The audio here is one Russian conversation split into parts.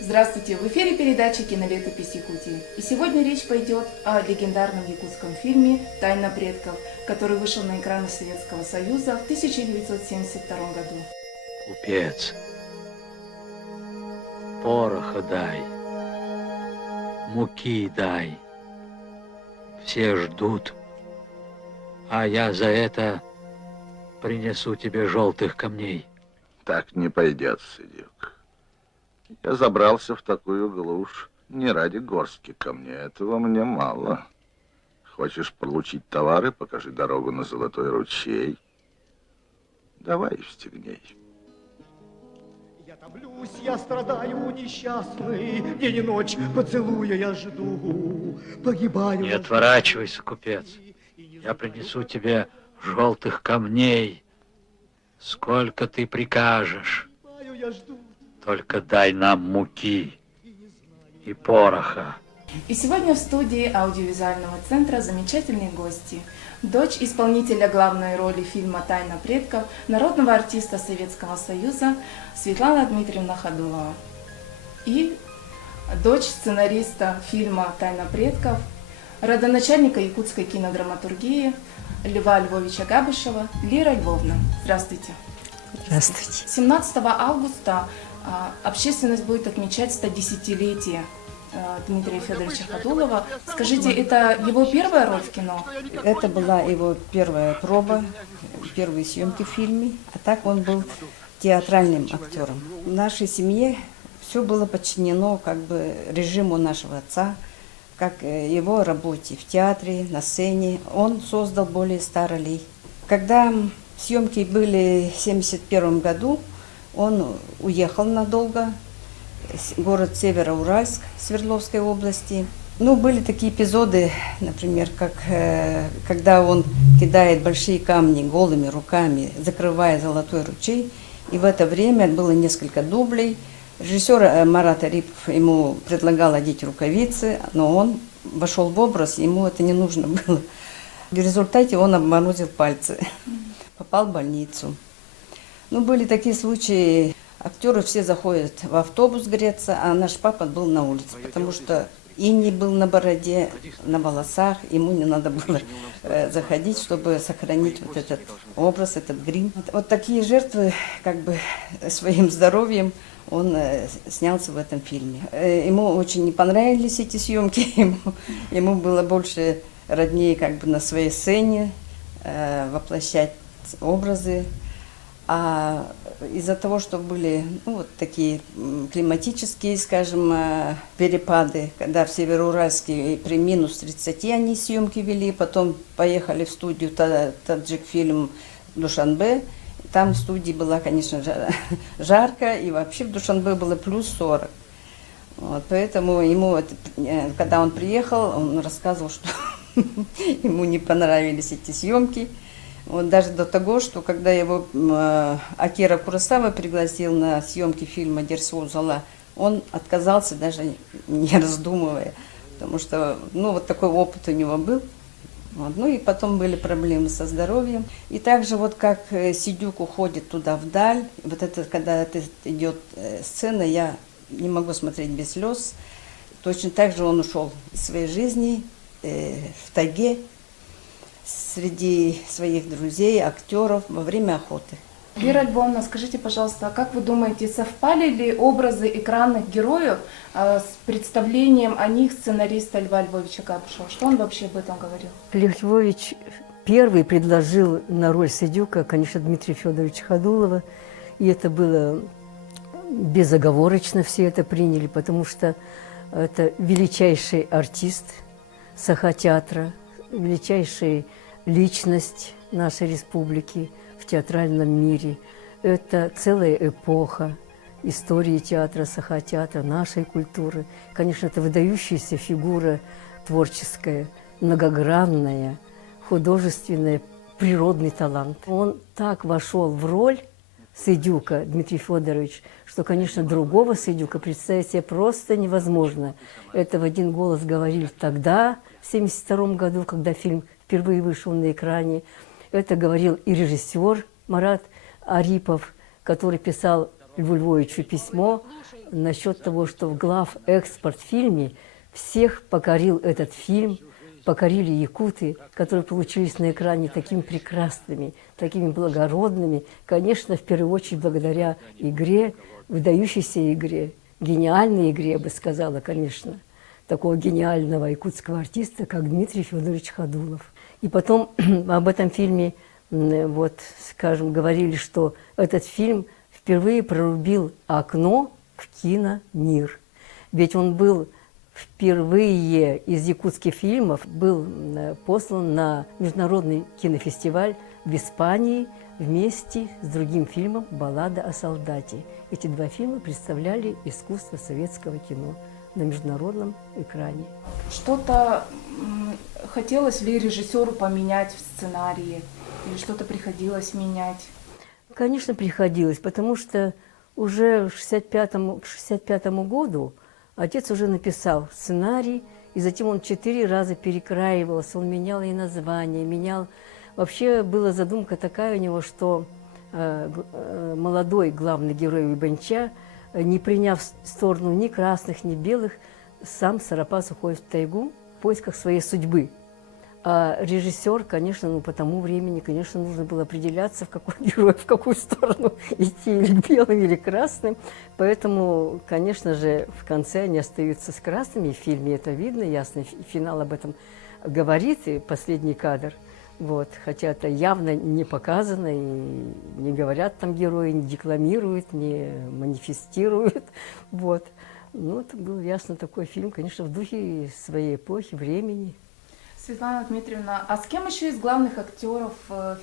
Здравствуйте! В эфире передача «Кинолетопись Якутии». И сегодня речь пойдет о легендарном якутском фильме «Тайна предков», который вышел на экраны Советского Союза в 1972 году. Купец, пороха дай, муки дай. Все ждут, а я за это принесу тебе желтых камней. Так не пойдет, Сидюк. Я забрался в такую глушь не ради горстки камней. Этого мне мало. Хочешь получить товары, покажи дорогу на Золотой ручей. Давай стегней. Я томлюсь, я страдаю, несчастный, день и ночь поцелуя я жду, погибаю. Не отворачивайся, купец. Я принесу тебе желтых камней, сколько ты прикажешь. Я жду. Только дай нам муки и пороха. И сегодня в студии аудиовизуального центра замечательные гости. Дочь исполнителя главной роли фильма «Тайна предков», народного артиста Советского Союза Светлана Дмитриевна Ходулова. И дочь сценариста фильма «Тайна предков», родоначальника якутской кинодраматургии Льва Львовича Габышева Лира Львовна. Здравствуйте. Здравствуйте. 17 августа общественность будет отмечать 110-летие Дмитрия Федоровича Ходулова. Скажите, это его первая роль в кино? Это была его первая проба, первые съемки в фильме, а так он был театральным актером. В нашей семье все было подчинено как бы режиму нашего отца, как его работе в театре, на сцене. Он создал более 100 ролей. Когда съемки были в 1971 году, он уехал надолго, город Североуральск Свердловской области. Ну, были такие эпизоды, например, как когда он кидает большие камни голыми руками, закрывая Золотой ручей. И в это время было несколько дублей. Режиссер Марат Арипов ему предлагал одеть рукавицы, но он вошел в образ, ему это не нужно было. В результате он обморозил пальцы, попал в больницу. Ну, были такие случаи, актеры все заходят в автобус греться, а наш папа был на улице, потому что иней был на бороде, на волосах, ему не надо было заходить, чтобы сохранить вот этот образ, этот грим. Вот такие жертвы, как бы, своим здоровьем он снялся в этом фильме. Ему очень не понравились эти съемки, ему было больше роднее как бы на своей сцене воплощать образы. А из-за того, что были вот такие климатические, скажем, перепады, когда в Североуральске при минус 30 они съемки вели, потом поехали в студию Таджикфильм Душанбе, там в студии была, конечно, жарко, и вообще в Душанбе было плюс 40. Вот, поэтому ему, когда он приехал, он рассказывал, что ему не понравились эти съемки. Вот даже до того, что когда его Акира Куросава пригласил на съемки фильма «Дерсу Зала», он отказался, даже не раздумывая, потому что, ну, вот такой опыт у него был. Вот. Ну и потом были проблемы со здоровьем. И также вот как Сидюк уходит туда вдаль, вот это, когда это идет сцена, я не могу смотреть без слез. Точно так же он ушел из своей жизни в тайге, среди своих друзей, актеров во время охоты. Лира Львовна, скажите, пожалуйста, как вы думаете, совпали ли образы экранных героев с представлением о них сценариста Льва Львовича Габышева? Что он вообще об этом говорил? Лев Львович первый предложил на роль Сидюка, конечно, Дмитрия Федоровича Ходулова, и это было безоговорочно, все это приняли, потому что это величайший артист Саха-театра, величайшая личность нашей республики в театральном мире. Это целая эпоха истории театра, Саха-театра, нашей культуры. Конечно, это выдающаяся фигура творческая, многогранная, художественная, природный талант. Он так вошел в роль Сидюка, Дмитрий Федорович, что, конечно, другого Сидюка представить себе просто невозможно. Это в один голос говорили тогда, в 1972 году, когда фильм впервые вышел на экране. Это говорил и режиссер Марат Арипов, который писал Льву Львовичу письмо насчет того, что в главэкспорт фильме всех покорил этот фильм, покорили якуты, которые получились на экране такими прекрасными, такими благородными, конечно, в первую очередь благодаря игре, выдающейся игре, гениальной игре, я бы сказала, конечно, такого гениального якутского артиста, как Дмитрий Федорович Ходулов. И потом об этом фильме, вот, скажем, говорили, что этот фильм впервые прорубил окно в киномир. Ведь он был впервые из якутских фильмов был послан на международный кинофестиваль в Испании вместе с другим фильмом «Баллада о солдате». Эти два фильма представляли искусство советского кино на международном экране. Что-то хотелось ли режиссеру поменять в сценарии? Или что-то приходилось менять? Конечно, приходилось, потому что уже к 65-му году отец уже написал сценарий, и затем он 4 раза перекраивался, он менял и название, менял. Вообще была задумка такая у него, что молодой главный герой Ибанча, не приняв сторону ни красных, ни белых, сам Сарапас уходит в тайгу в поисках своей судьбы. А режиссер, конечно, по тому времени, конечно, нужно было определяться, в какой герой, в какую сторону идти, или к белым, или к красным. Поэтому, конечно же, в конце они остаются с красными, в фильме это видно, ясно, финал об этом говорит, и последний кадр. Вот. Хотя это явно не показано, и не говорят там герои, не декламируют, не манифестируют. Вот. Ну, это был ясно такой фильм, конечно, в духе своей эпохи, времени. Светлана Дмитриевна, а с кем еще из главных актеров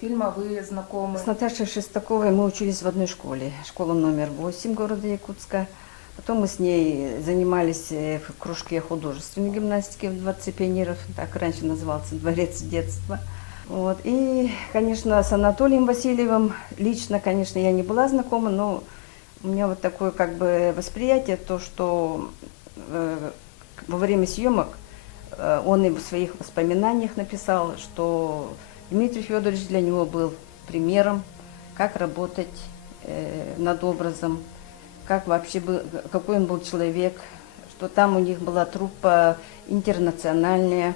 фильма вы знакомы? С Наташей Шестаковой мы учились в одной школе, школа номер 8 города Якутска. Потом мы с ней занимались в кружке художественной гимнастики в Дворце пионеров, так раньше назывался Дворец детства. Вот. И, конечно, с Анатолием Васильевым лично, конечно, я не была знакома, но у меня вот такое как бы восприятие, то, что во время съемок он и в своих воспоминаниях написал, что Дмитрий Федорович для него был примером, как работать над образом, как вообще был, какой он был человек, что там у них была труппа интернациональная,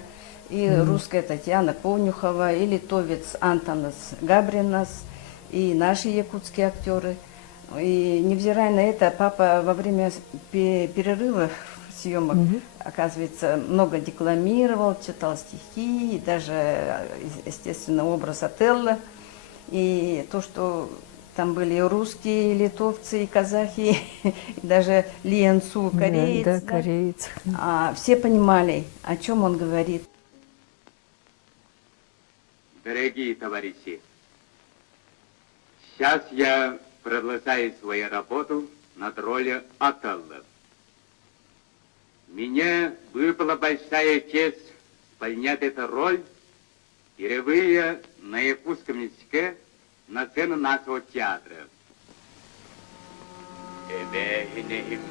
и русская Татьяна Конюхова, и литовец Антонас Габринас, и наши якутские актеры. И невзирая на это, папа во время перерыва съемок, оказывается, много декламировал, читал стихи, и даже, естественно, образ Отелло. И то, что там были и русские, и литовцы, и казахи, и даже Ли Янсу, кореец. Да, кореец. Все понимали, о чем он говорит. Дорогие товарищи, сейчас я продолжаю свою работу над ролью Отелло. Мне выпала большая честь исполнять эту роль впервые на якутском языке на сцене нашего театра. Эбехинехим.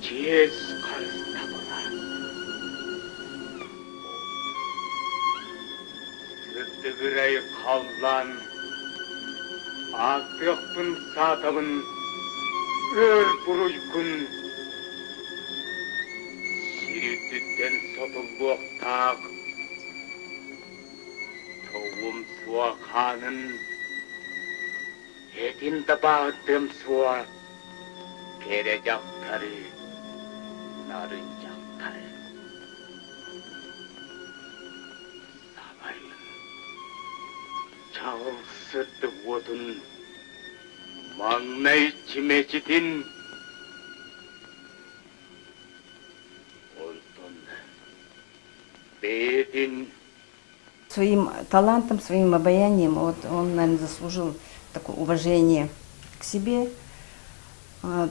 Честь карстабыла. Сыттыгырай қаллан, аттықпын сатабын, өр бұруйкүн, сиреттен сотылуқтақ, тоуым суа қанын, етін табағыттым суа, кере жақтары, нарын жақтары. Сабайын, чағыл сырты отын, маңнай чимечитин, олтон, бетин. Своим талантом, своим обаянием, вот он, наверное, заслужил такое уважение к себе.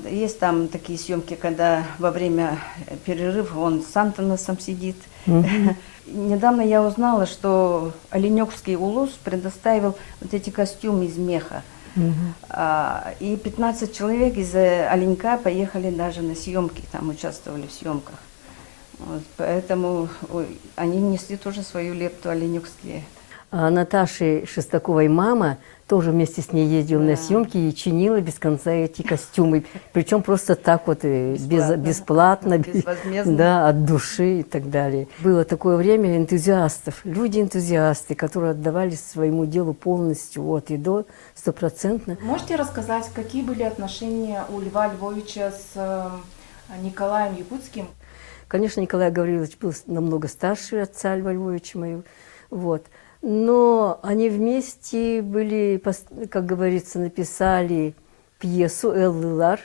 Есть там такие съемки, когда во время перерыва он с Антонасом сидит. Недавно я узнала, что Оленёкский улус предоставил вот эти костюмы из меха. И 15 человек из Оленька поехали даже на съемки, там участвовали в съемках. Вот, поэтому они несли тоже свою лепту оленёкские. А Наташи Шестаковой мама тоже вместе с ней ездила на съемки и чинила без конца эти костюмы. Причем просто так вот, бесплатно, Безвозмездно. да, от души и так далее. Было такое время энтузиастов, люди-энтузиасты, которые отдавались своему делу полностью от и до, стопроцентно. Можете рассказать, какие были отношения у Льва Львовича с Николаем Якутским? Конечно, Николай Гаврилович был намного старше отца Льва Львовича моего. Вот. Но они вместе были, как говорится, написали пьесу «Эллы Лар».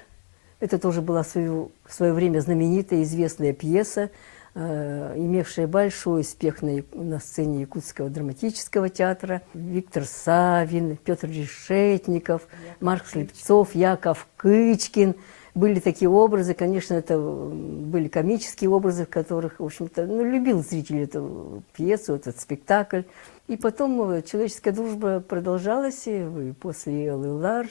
Это тоже была в свое время знаменитая, известная пьеса, имевшая большой успех на сцене Якутского драматического театра. Виктор Савин, Петр Решетников, Марк Слепцов, Яков Кычкин. Были такие образы, конечно, это были комические образы, в которых, в общем-то, любил зритель эту пьесу, этот спектакль. И потом человеческая дружба продолжалась и после «Эллы Лар».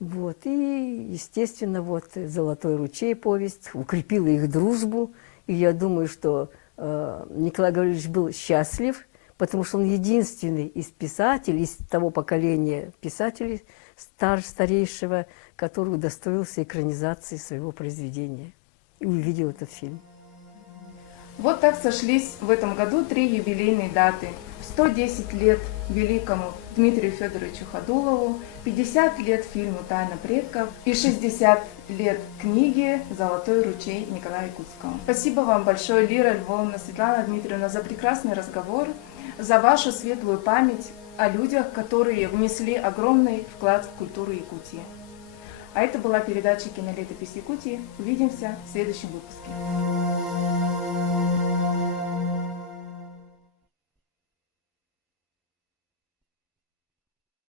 Вот. И, естественно, вот «Золотой ручей» повесть укрепила их дружбу. И я думаю, что Николай Гаврилович был счастлив, потому что он единственный из писателей, из того поколения писателей старейшего, который удостоился экранизации своего произведения и увидел этот фильм. Вот так сошлись в этом году 3 юбилейные даты. 110 лет великому Дмитрию Федоровичу Ходулову, 50 лет фильму «Тайна предков» и 60 лет книге «Золотой ручей» Николая Якутского. Спасибо вам большое, Лира Львовна, Светлана Дмитриевна, за прекрасный разговор, за вашу светлую память о людях, которые внесли огромный вклад в культуру Якутии. А это была передача «Кинолетопись Якутии». Увидимся в следующем выпуске.